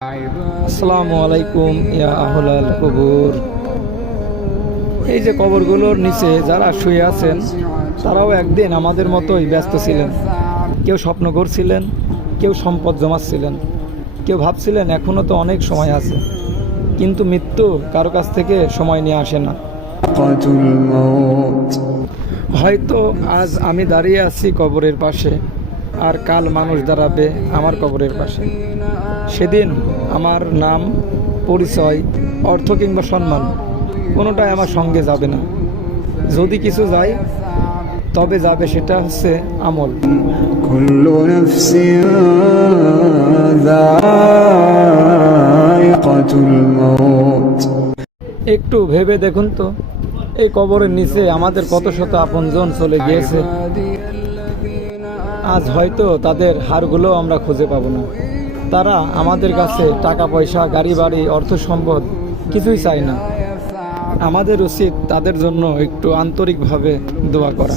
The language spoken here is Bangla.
আসসালামু আলাইকুম ইয়া আহলাল কবুর। এই যে কবরগুলোর নিচে যারা শুয়ে আছেন তারাও একদিন আমাদের মতোই ব্যস্ত ছিলেন। কেউ স্বপ্ন করছিলেন, কেউ সম্পদ জমাচ্ছিলেন, কেউ ভাবছিলেন এখনও তো অনেক সময় আছে। কিন্তু মৃত্যু কারো কাছ থেকে সময় নিয়ে আসে না। হয়তো আজ আমি দাঁড়িয়ে আছি কবরের পাশে, আর কাল মানুষ দাঁড়াবে আমার কবরের পাশে। সেদিন আমার নাম, পরিচয়, অর্থ কিংবা সম্মান কোনোটাই আমার সঙ্গে যাবে না। যদি কিছু যায় তবে যাবে সেটা হচ্ছে আমল। কুল্লু নাফসিন যায়িকাতুল মাউত। একটু ভেবে দেখুন তো, এই কবরের নিচে আমাদের কত শত আপনজন চলে গিয়েছে। আজ হয়তো তাদের হাড়গুলো আমরা খুঁজে পাবো না। তারা আমাদের কাছে টাকা পয়সা, গাড়ি বাড়ি, অর্থ সম্পদ কিছুই চায় না। আমাদের উচিত তাদের জন্য একটু আন্তরিকভাবে দোয়া করা।